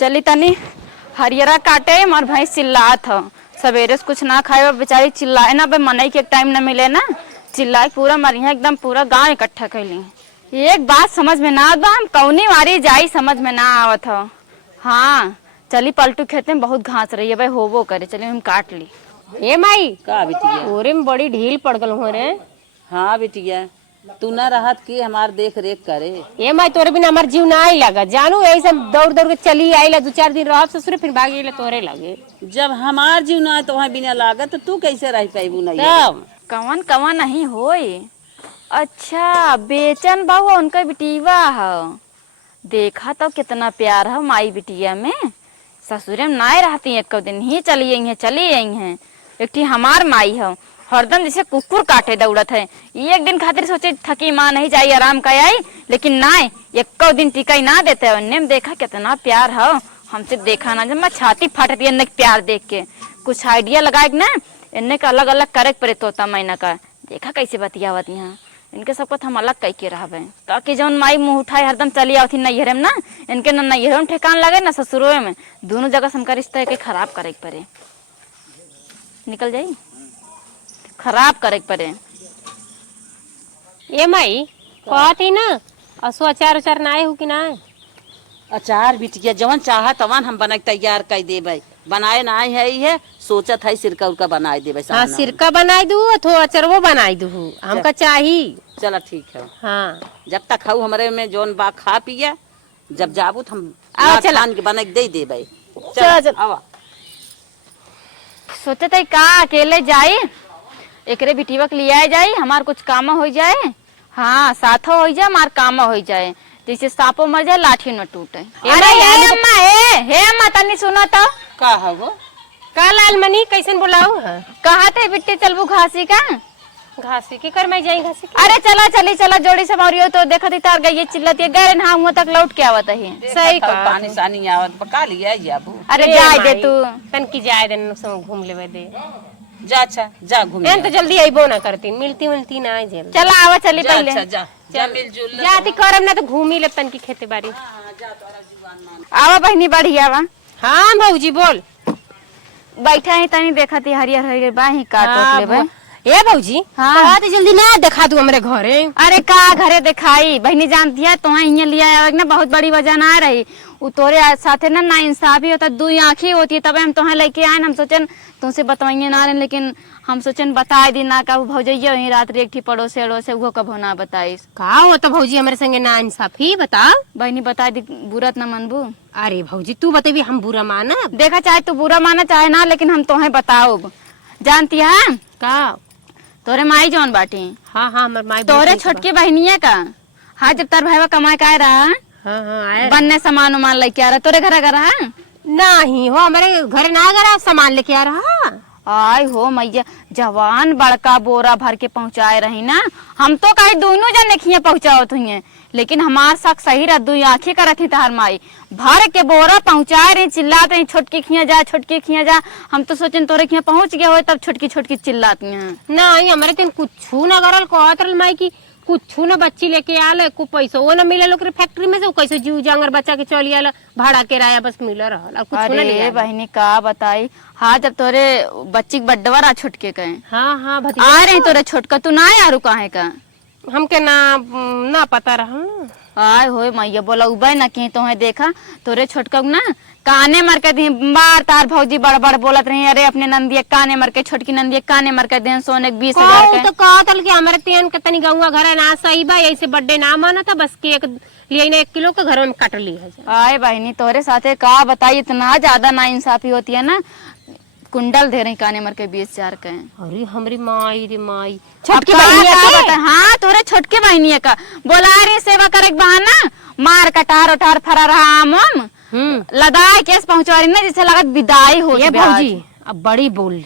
चली तनी हरियरा काटे मार भैंस चिल्लात ह। सवेरे से कुछ ना खाए बेचारी चिल्लाए ना, मनई के एक टाइम ना मिले ना, चिल्लाए पूरा मरिया एकदम पूरा गांव इकट्ठा कैली। एक बात समझ में ना आवत बा, हम कौनी वारी जाई समझ में ना आवत ह। हाँ चली पलटू खेत में बहुत घास रही है भाई, होबो करे चली हम काट ली। ए माई का बिटिया? ओरे में बड़ी ढील पड़ गल हो रे। हाँ बिटिया, तू न रहत की हमार देख रेख करे। ए माई तोरे बिना हमार जीव ना आई लगा, जानू ऐसे दौड़ दौड़ के चली आई ला, 2-4 दिन रह ससुर फिर भाग गई तोरे लगे। जब हमार जीव ना तो वहाँ बिना लागत तो तू कैसे रह पाईबू नहीं? तब कवन कवन नहीं होई। अच्छा बेचन बाबू उनका बिटिया है, देखा तो कितना प्यार है माई बिटिया में। ससुरे में ना रहती एक दिन ही चली आई है, चली आई है। एक ठी हमार माई है, हरदम जैसे कुकुर काटे दौड़त है। एक दिन खातिर सोचे थकी माँ नहीं जाई आराम कर आई, लेकिन ना एक दिन टिकाई ना देते। उन्ने देखा कितना प्यार है हमसे, देखा ना जब मैं छाती फाटती है प्यार देख के। कुछ आइडिया लगाए ना इन्ने का अलग अलग करे पड़े तोता मैना का। देखा कैसे बतियावत यहाँ, इनके सबको हम अलग कह के रहबे ताकि जौन माई मुँह उठाए हरदम चली आवती नैहरे में ना, इनके न नैहरे में ठेकान लगे ना ससुरों में, दोनों जगह से हमका रिश्ता के खराब करे पड़े। निकल जाई खराब करे पड़े। ए माई कहत ही ना असो अचार उचार ना आए हो कि ना? अचार बिटिया जवन चाह तवन हम बना के तैयार कर देबे। बनाए ना है सोचत है सिरका उरका बनाए देबे। हाँ सिरका बनाई दू अथवा अचरवो बनाई दू, हमका चाही। चला ठीक है, हाँ जब तक खाऊ हमारे में जौन बा खा पिया, जब जाबू तो हम आओ चला के बना के दे देबे। चल आवा। सोचे थे का अकेले जाई, एकरे बिटिया के लिए जाई, हमार कुछ काम हो जाए। हाँ साथो हो जाए, हमार काम हो जाए। जैसे सांपो मर जाए लाठी न टूटे। अरे हे अम्मा हे अम्मा तनी सुनो तो। का है वो? का लालमणि कैसन बोलाऊ है? कहा थे बिट्टी चलबू घासी का? घासी के कर मैं जाई घासी के। अरे चला चली चला जोड़ी से मारियो तो देखा थी तार गई चिल्लती गए ना मुँह तक लौट के आवत है। सही का पानी सानी आवत पका लिया जाबू। अरे जाए दे तू, तन की जाए दे संग घूम लेवे दे। जा अच्छा जा घूम। एन तो जल्दी आइबो ना करती, मिलती ना आए जल्दी। चला आवा चली जा पहले। अच्छा जा जा मिलजुल ले। जाती करम ना तो घूम ही ले तन की खेती बाड़ी। आवा बहनी बढ़िया आवा। हाँ भौजी बोल। बैठा ही तनी देखा थी हरियर हरियर बाही काट लेबे। ए भौजी हाँ जल्दी ना दिखा दू हमरे घरे। अरे का घरे दिखाई बहनी जानती है तो यहाँ लिया आवे ना, बहुत बड़ी वजह ना रही। उ तोरे साथे ना इंसाफी होता, 2 आँखी होती है, तबे हम तुहे लेके आए। हम सोचन तुमसे बताइए ना रहे, लेकिन हम सोचन बताए दी ना का भौजैया वही रात्रि एक ठी पड़ोसे अड़ोसे वो कभो ना बताइस। का हो तो भौजी हमारे संगे ना इंसाफी बता। बहनी बता दी बुरत न मनबू। अरे भौजी तू बतेबी हम बुरा माना? देखा चाहे तू बुरा माना चाहे ना, लेकिन हम तुम्हें बताओ। जानती है का तोरे माई जौन बाटी, हाँ हाँ हमार माई तोरे छोटकी बहनिया का। हाँ जब तार भाईवा कमाए का रहा, हाँ हाँ आए बनने सामान उमान लेके आ रहा तोरे घर रहा। नहीं हो हमारे घर ना गरा सामान लेके आ रहा। आय हो मैया, जवान बड़का बोरा भर के पहुंचाए रही ना। हम तो कहीं दोनों जने खिए पहुंचावत हुई, लेकिन हमार शक सही रहा। 2 आँखें का रखी तार माई भर के बोरा पहुंचाए रही, चिल्लाते रही छोटकी खिया जा छोटकी खिया जा। हम तो सोचन तोरे खिया पहुंच गया हो, तब छोटकी छोटकी चिल्लाती हैं। नहीं हमारे तीन कुछ ना करल, कहत रहल माई की कुछ न बच्ची लेके आल, को पैसो न मिलल ओकरे फैक्ट्री में से, कैसे जीव जांगर बच्चा के चली आल, भाड़ा किराया बस मिल रहल और कुछ न अरे लिया। बहनी का बताई। हाँ जब तोरे बच्ची के बड्डवा रहा छोटके के, हाँ हाँ भतीजा आ रहे तोरे छोटका, तू ना यारू काहे का? हमके ना पता रहा। आय हो मैया बोला उबे ना कि तुम्हें देखा तोरे छोटका ना काने मर के दी बार तार भौजी बड़ बड़ बोलत रही। अरे अपने नंदिया काने मर के, छोटकी नंदिया काने मर के देन सोने 20,000 के। तो कहतल कि हमारे तेन के तनी गौवा घर ना सही बा, ऐसे बर्थडे ना माना था, बस केक लिए ना 1 किलो के घर में काट ली है। आय बहनी तोरे साथे का बताई, इतना ज्यादा ना इंसाफी होती है ना। कुंडल दे रही काने मर के 20,000 के। अरे हमारी माई रे माई छोटकी बहनी। हाँ तोरे छोटकी बहनी का बोला रही सेवा करे के बहाना, मार कटार उठार फरा रहा आम लदाई केस पहुंचा रही ना, जिससे लगत विदाई हो। ये भौजी अब बड़ी बोल,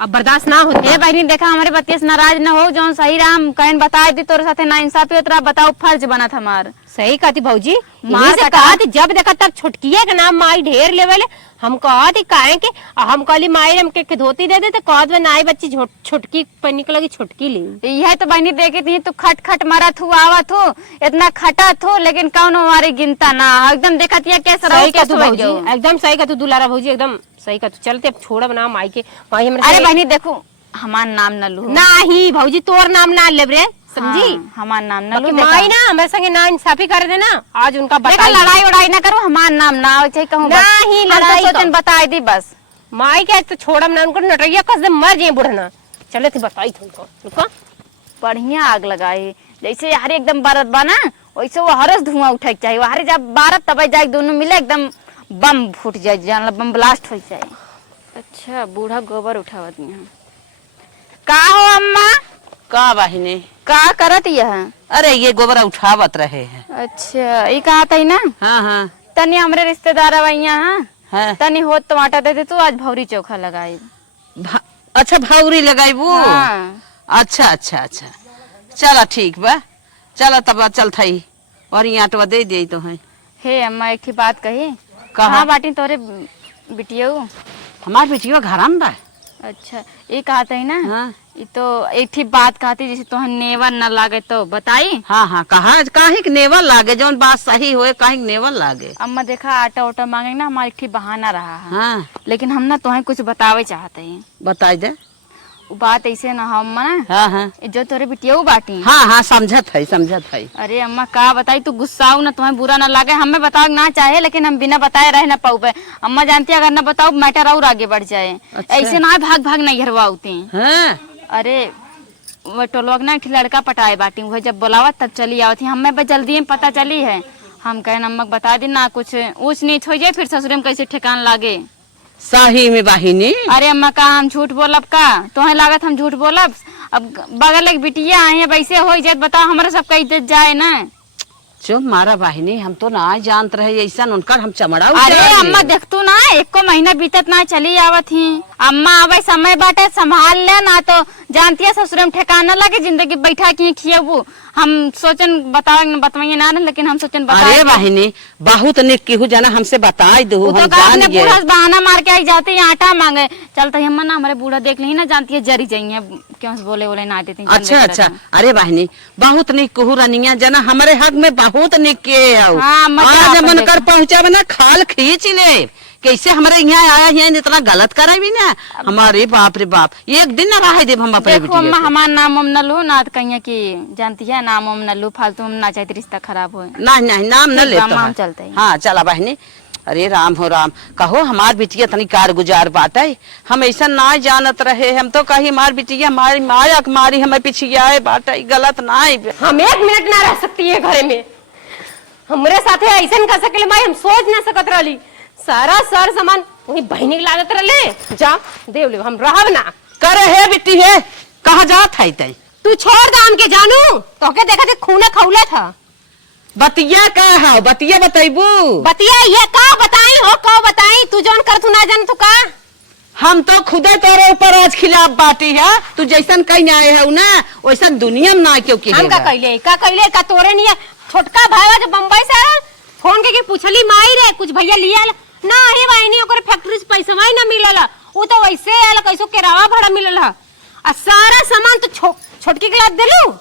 अब बर्दाश्त ना होती। बहनी देखा हमारे बतिया से नाराज न हो, जो सही राम कहन बताए दी तोरे साथे ना इंसाफी होत रहा। बताओ फर्ज बना था हमार। सही कहती भौजी, मार इन्हीं से कटा। कहती जब देखा तब छुटकिए के नाम माई ढेर लेवल। हम कहती काहे के हम कहली माई हमके के धोती दे दे तो कहत में नाई बच्ची छुटकी पे निकलेगी छुटकी ली। यह तो बहनी देखी थी तू खट खट मरत हूँ आवत हूँ इतना खटत हूँ लेकिन कौन हमारी गिनता ना एकदम देखत या कैसे सही रहो कहतू भौजी, एकदम सही कहतू दुलारा भौजी, एकदम सही कहतू। चलते अब छोड़ब ना माई के, माई हमरे अरे बहनी देखो हमार नाम न लू नाही भौजी तोर नाम ना लेब रे, समझी? हमार नाम न लू बाकी माई ना हमारे संगे ना इंसाफी कर दे ना, आज उनका देखा बताई लड़ाई उड़ाई ना करो हमार नाम ना हो चाहे कहूँ नहीं, लड़ाई सोचन बता दी बस। माई के तो छोड़म ना, उनको नटरिया कस दे मर जाए बुढ़ना। चले थे बताई तुमको, रुको। बढ़िया आग लगाई जैसे हरे एकदम बारत बना वैसे वो हरस धुआं उठे के चाहिए हरे जब बारत तब जाए दोनों मिले एकदम बम फूट जाए जान बम ब्लास्ट हो जाए। अच्छा बूढ़ा गोबर उठावत यहाँ का हो अम्मा का बहिनी का करत यह? अरे ये गोबर उठावत रहे हैं। अच्छा ये कहा था ना हाँ हाँ तनी हमरे रिश्तेदार यहाँ हाँ। तनी होत टमाटर दे दे तू आज भौरी चोखा लगाई। अच्छा भावरी लगाईबू? हाँ। अच्छा अच्छा अच्छा चला ठीक बा, चला तब चल थई और ये आटवा दे दे तो है। हे अम्मा एक ही बात कही कहा? कहाँ बाटी तोरे बिटिया हमार बेटिया घर में बा। अच्छा ये कहा था ना हाँ ये तो एक ही बात कहती जैसे तो नेवर न लागे तो बताई। हाँ हाँ कहा काहे के नेवल लागे जौन बात सही होए काहे के नेवल लागे। अम्मा देखा आटा उटा मांगे ना हमारे एक बहाना रहा है हाँ लेकिन हम ना तुम्हें कुछ बतावे चाहते हैं। बताई दे। वो बात ऐसे ना हम ना हाँ हाँ जो तोरे बिटिया बाटी। हाँ हाँ समझत है समझत है। अरे अम्मा का बताई तू गुस्साऊ ना तुम्हें बुरा ना लागे हमें बताओ ना चाहे लेकिन हम बिना बताए रह ना पाऊ पे। अम्मा जानती है अगर ना बताओ मैटर और आगे बढ़ जाए। अच्छा। ऐसे ना भाग भाग नहीं घरवाते। हाँ अरे वो टोलवा ना एक लड़का पटाए बाटी वह जब बुलावा तब चली आवती हमें बस जल्दी में पता चली है। हम कहे नमक बता दी ना कुछ ऊंच नीच हो जाए फिर ससुरे में कैसे ठिकान लागे। सही में बहिनी। अरे अम्मा का हम झूठ बोलब का तुम्हें लागत हम झूठ बोलब। अब बगल एक बिटिया आई है वैसे हो जाए बताओ हमारा सबका इज्जत जाए ना। चुप मारा बहिनी हम तो ना जानत रहे ऐसा उनकर हम चमड़ा अरे अम्मा देख तू ना एक को महीना बीतत ना चली आवत ही अम्मा अब समय बाटे संभाल ले ना तो जानती है ससुर में ठेकाना लगे जिंदगी बैठा की खियाबू। हम सोचन बताएंगे ना लेकिन हम सोचन बता। अरे बहिनी बहुत निक केहू जना हमसे बताई दो वो हम तो जान गए। बूढ़ा बहाना मार के आई जाते हैं आटा मांगे चलता है ना हमारे बूढ़ा देख ली ना जानती है जरी जाइए क्यों बोले ना देती। अच्छा अच्छा अरे बहिनी बहुत निक कहू रनिया जना हमारे हक में बहुत निक के हाँ, मजा आज आपन मन देखा। कर पहुंचा बना खाल खींच ले कैसे हमारे यहाँ आया है इतना गलत करे भी ना। हमारे बाप रे बाप एक दिन ना रहे देव हम अपने देखो अम्मा बेटी हमारा नाम उम न लू ना तो कहिए की जानती है नाम उम न लू फालतू में ना चाहते रिश्ता खराब हो। नहीं नहीं नाम न ठीक ले बा, अम्मा, हम चलते हैं। हाँ चला बहनी। अरे राम हो राम कहो हमार बिटिया तनी कार गुजार बाटे हम ऐसा ना जानत रहे हम तो कही हमार बिटिया हमारी माया मारी हमें पिछिया बाटे गलत ना। हम एक मिनट ना रह सकती है घरे में हमरे साथे ऐसा कर सके माई हम सोच ना सकत रही। सारा सर सामान वही बहनी की लागत रहे जा देव ले हम रहब ना। करे है बिट्टी है कहाँ जात है तई तू छोड़ दाम के जानू तो के देखा थे खूना खौला था। बतिया का है बतिया बताइबू। बतिया ये का बताई हो का बताई तू जोन कर तू ना जान तू का। हम तो खुदे तोरे ऊपर आज खिलाफ बाटी है तू जैसन कहीं आए है ना वैसा दुनिया में ना क्यों हम का कैले का तोरे नहीं छोटका भाई जो बम्बई से आया फोन के पूछली माई रे कुछ भैया लिया ना। अरे बहनी ओकर फैक्ट्री से पैसा ही ना मिलला वो तो वैसे आला कैसो किराया भाड़ा मिलल है आ सारा सामान तो छोटकी के लाद देलू।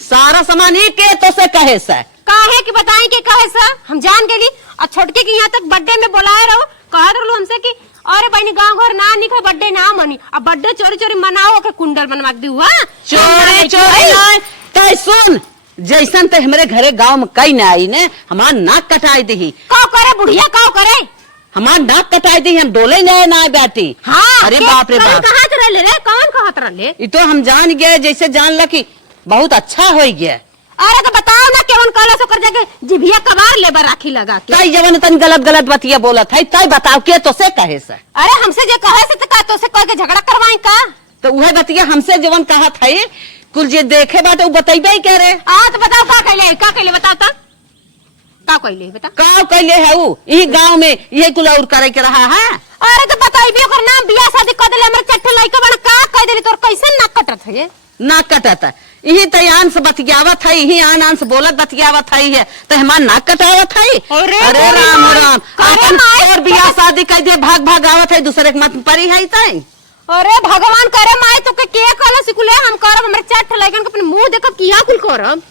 सारा सामान ही के तो से कहे से काहे कि बताई के कहे से हम जान गेली और छोटके के यहाँ तक बर्थडे में बुलाए रहो कहा रहलो हमसे कि अरे बहनी गांव घर ना निकल बर्थडे ना मनी अब बर्थडे चोरी चोरी मनाओ के कुंडल बनवा दी हुआ चोरी चोरी नहीं तय सुन जैसन ते हमारे घरे गांव में कई ना आई ने हमार नाक कटाई दी। का करे बुढ़िया का करे हमार नाक कटाई दी हम डोले जाए ना बेटी। हाँ अरे बाप रे बाप कहाँ से रहले रे कौन कहत रहले ये तो हम जान गए जैसे जान ला कि बहुत अच्छा हो गया। अरे तो बताओ ना केवन कहला सो कर जाके जिभिया कबार लेबर राखी लगा के तई जवन तन गलत गलत बतिया बोलत है तई बताओ के तो से कहे से। अरे हमसे जो कहे से तो का तो से कह के झगड़ा करवाई का तो वह बतिया हमसे जवन कहा था कुल जे देखे बात वो बताइबे ही कह रहे। तो बताओ का कहले बताओ तो का कहले बता का कहले है वो यही गांव में ये कुल और करे के रहा है। अरे तो बताइबे ओकर नाम बियाह शादी कर देले हमरे चट्टे लइका बन का कह देली तोर कैसे नाक कटत है नाक कटाता यही तयान से बतियावत है, यही आन से बोलत बतियावत है तो हमार नाक कटावत है। अरे राम राम, अपन और बियाह शादी कर दे भाग भाग आवत है दूसरे के मत परी है तई। अरे भगवान करे माई तो के कहला सिकुले हम करब हमरे चाट लइकन के अपन मुंह देखब किया कुल करब।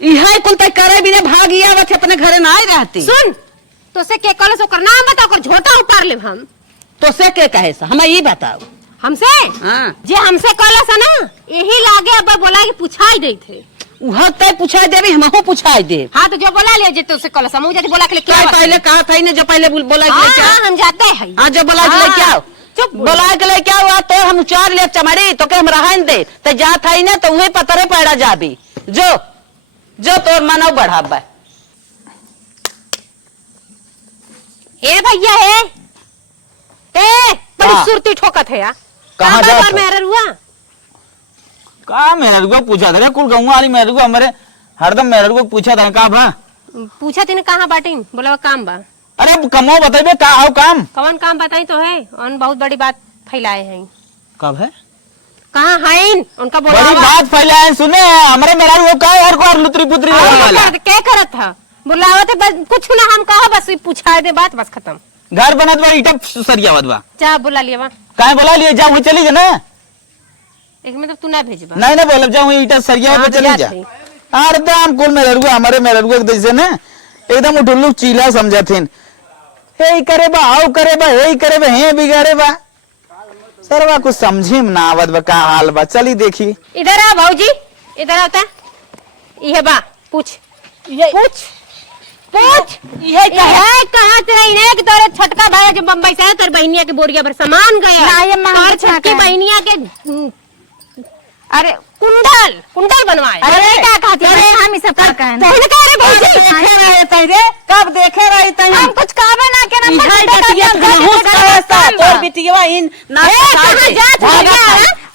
इहे कुल तय करे बिना भाग आवत है अपने घरे ना आई रहती। सुन तो से के कहला सो कर नाम बता कर झोटा उतार ले हम। तो से के कहे सा हमें ये बताओ हमसे हां जे हमसे कहला सा ना यही लागे अब बोला के पूछाई दे थे उहा तय पूछाई देबे हमहु पूछाई दे। हां तो जो बोला ले जे तो से कहला सा मुझे जाके बोला के ले क्या पहले कहा था ने जो पहले बोला के ले क्या हम जाते हैं। हां जो बोला के ले क्या चुप बोला के ले क्या हुआ तो हम चार ले चमड़ी तो के हम रहन दे तो जा था ही ना तो उहे पतरे पैड़ा जाबी जो जो तोर मानव बढ़ाबा। ए भैया है ए बड़ी सुरती ठोकत है यार कहां जा मेरा रुआ का मेरे को पूछा था कुल गांव वाली मेरे को हमारे हरदम मेरे को पूछा था का बा पूछा तीने कहां बाटिन बोला काम बा। अरे कमो बताइबे का आओ काम कौन काम बताई तो है और बहुत बड़ी बात फैलाए हैं। कब है कहां है उनका बड़ी बोला बात फैलाए सुने हमारे मेरा वो का और को लुतरी पुतरी वाला क्या करत था बुलावत बस कुछ ना हम कहा बस पूछा दे बात बस खत्म। घर बनत बा ईटा सरियावत बा जा बुला लिया बा काहे बोला लिए जा वही चली जा ना एक मतलब तू ना भेजबा नहीं ना बोलब जा वही ईटा सरियावत पे चली जा। हरदम कुल मेरे रुआ जैसे ना एकदम उठुल्लू चीला समझथिन हे करे बा आओ करे बा हे करे बा हे बिगाड़े बा सरवा कुछ समझी में ना आवत बा का हाल बा चली देखी। इधर आ भाऊजी इधर आता ये बा पूछ पूछ पूछ ये कहां से रही ने कि तोरे छटका भाई जो बम्बई से तेरे बहनिया के बोरिया पर सामान गया ना ये मां छटकी बहनिया के अरे कुंडल कुंडल बनवाए। अरे क्या कहती है हम सब का कहन तोहने कह रे भाऊजी देखे रहे तई रे कब देखे रहे तई हम कुछ काबे ना के ना तोर बिटिया इन ना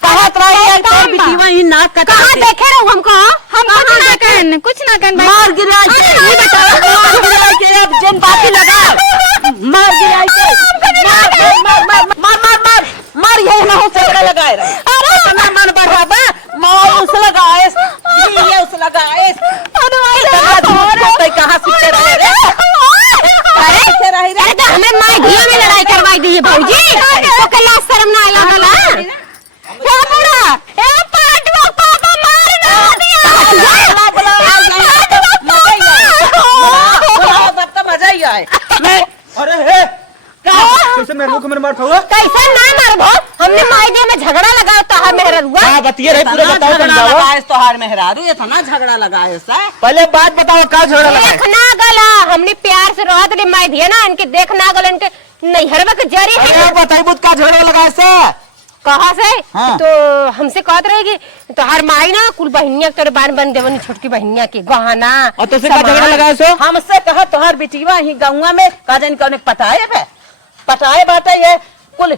कहत रही तोर बिटिया इन ना कटा कहां देखे रहो हमको हम कुछ ना कहन मार गिरा के मार गिरा के अब जन बाती लगा मार गिरा के मार मार ये ना हो चक्कर लगाए रहे। अरे ना मन बढ़ाबा मार उस लगाए ये उस लगाए अरे कहां सीखे रहे रे अरे अरे तो हमें माई घिया में लड़ाई करवाई दी है भाऊजी तो कला शर्म ना आला मला क्या बुरा ए पाटवा पापा मार ना दिया मजा ही आए। अरे हे कैसे मेरे को मेरे मार खाओ कैसे ना मारबो हमने माई दे में झगड़ा लगाओ तो है मेरा रुआ हां बतिए रे पूरा बताओ झगड़ा लगाए तोहार मेहरारू ये था ना झगड़ा लगाए सा पहले बात बताओ का झगड़ा लगा देखना गला हमने प्यार से रहत ले माई दिया ना इनके देखना गला इनके नैहरवा के जरी है अरे बताइबो का झगड़ा लगाए से कहां से हाँ। तो हमसे कहत रहेगी तो हर माई ना कुल बहनिया तोरे बान बन देवनी छोटकी बहनिया के गहना और तो से का झगड़ा लगाए सो हमसे कहा तोहार बिटिया ही गौवा में काजन कौने पटाए बाटे ये कुल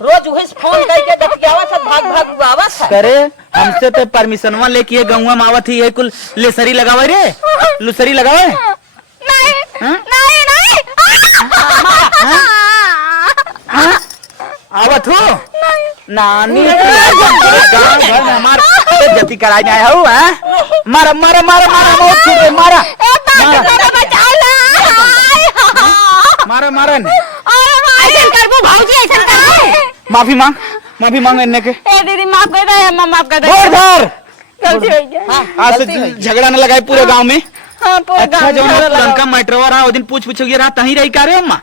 रोज वही फोन करके बतियावा था भाग भाग आवा था करे हमसे तो परमिशनवा लेके गौवा में आवत ही है कुल लेसरी लगावे रे लुसरी लगावे नहीं नहीं नहीं आवत हो नानी गांव घर में हमार जति कराई नहीं आया हुआ मारा मारा मारा मारा बहुत छूट गई मारा मारा मारा ऐसा करबो भाऊजी ऐसा करबो माफी मांग इन्ने के ए दीदी माफ कर दे अम्मा माफ कर दे छोड़ धर गलती हो गई आज से झगड़ा न लगाए पूरे गांव में। हां पूरा अच्छा जो लंका मेट्रोवा रहा वो दिन पूछ के रहा तही रही का रे अम्मा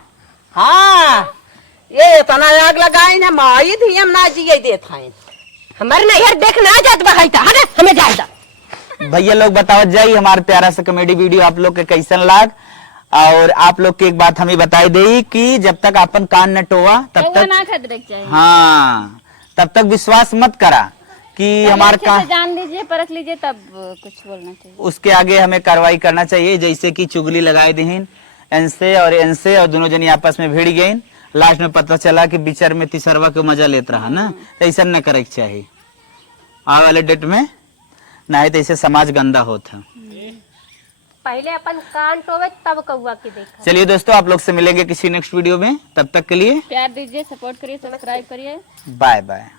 हाँ ये तना आग लगाई ना माई थी हम ना जिए देत हैं हमारे नैहर देख ना जात बा है ता हमें जायदा भैया लोग बताओ जाइए हमारे प्यारा सा कॉमेडी वीडियो आप लोग के कैसन लाग और आप लोग की एक बात हमें बताई दे कि जब तक अपन कान न टोवा तब तक ना खतरे चाहिए हाँ तब तक विश्वास मत करा कि हमारे कान जान लीजिए परख लीजिए तब कुछ बोलना चाहिए। उसके आगे हमें कार्रवाई करना चाहिए जैसे कि चुगली लगाए दीन इनसे और दोनों जनी आपस में भिड़ गई लास्ट में पता चला कि बिचर में तिसरवा के मजा लेता रहा ना तो ऐसा न करे चाहिए आने वाले डेट में ना तो ऐसे समाज गंदा होता। पहले अपन कान टोवे तब कौवा के देखा। चलिए दोस्तों आप लोग से मिलेंगे किसी नेक्स्ट वीडियो में तब तक के लिए प्यार दीजिए सपोर्ट करिए सब्सक्राइब करिए बाय बाय।